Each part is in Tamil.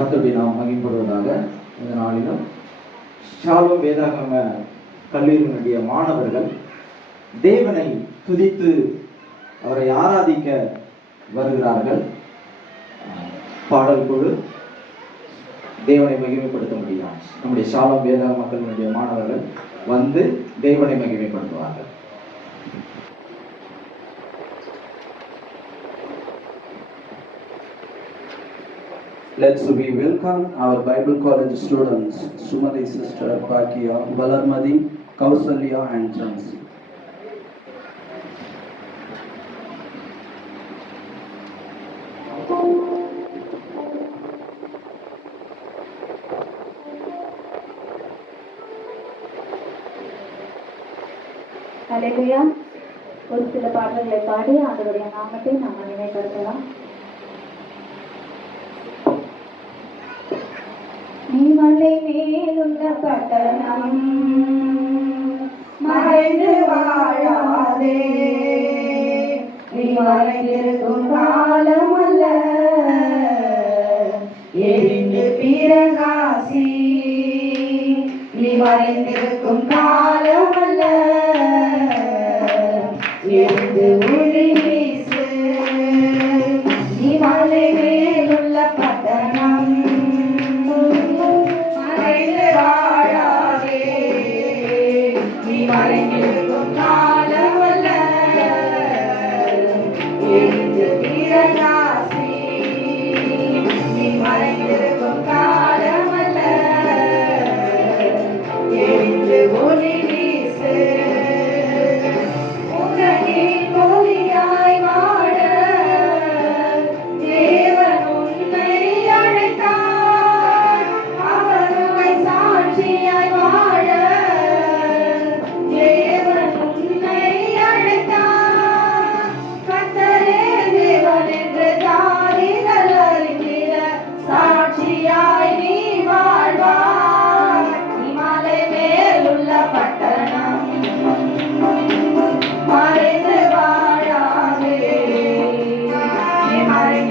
கத்தருடைய நாம் மகிழ்ப்படுவதாக இந்த நாளிலும் ஷாலோ வேதாகம கல்லூரியினுடைய மாணவர்கள் தேவனை துதித்து அவரை ஆராதிக்க வருகிறார்கள். பாடல் குழு தேவனை மகிமைப்படுத்த முடியும். நம்முடைய சாலம் வேதாக மக்களினுடைய மாணவர்கள் வந்து தேவனை மகிமைப்படுத்துவார்கள். Let's we welcome our Bible college students, Sumati sister, Pakia, Balarmadi, Kausalya and Jansi. அலையா ஒரு சில பாடல்களை பாடி அதனுடைய நாமத்தை நாம் நினைப்படுத்தலாம் மலை மேலுள்ள பட்டணம் மறைந்து வாழாதே. நீ மறைந்திருக்கும் காலம் அல்ல எரிந்து பிறகாசி. நீ மறைந்திருக்கும்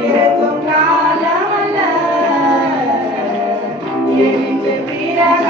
மறைந்திருக்கும் காலம் அல்ல எழுந்து பிரகாசி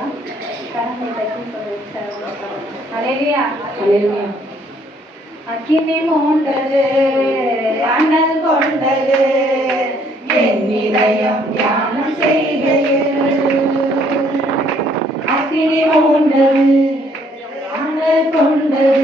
பயன்படுத்தலாம் கரங்களை தட்டி கொண்டு அக்கினி மூண்டது அனல் கொண்டது என் இதயம் தியானம் செய்கையில் அக்கினி மூண்டது அனல் கொண்டது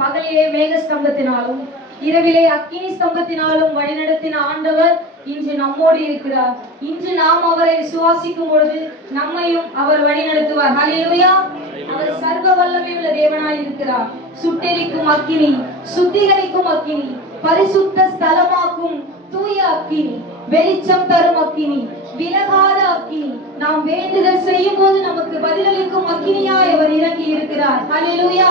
பகலிலே மேக ஸ்தம்பத்தினாலும் இரவிலே அக்கினி ஸ்தம்பத்தினாலும் வழிநடத்தின ஆண்டவர் இன்று நம்மோடு இருக்கிறார். இன்று நாம் அவரை விசுவாசிக்கும் பொழுது நம்மையும் அவர் வழிநடத்துவார். ஹalleluya அவர் சர்வ வல்லமை உள்ள தேவனாய் இருக்கிறார். சுட்டெரிக்கும் அக்கினி சுத்திகரிக்கும் அக்கினி பரிசுத்த ஸ்தலமாக்கும் தூய அக்கினி வெளிச்சம் தரும் அக்கினி விலகாத அக்கினி. நாம் வேண்டுதல் செய்யும் போது நமக்கு பதிலளிக்கும் அக்கினியாய் அவர் இறங்கி இருக்கிறார். ஹalleluya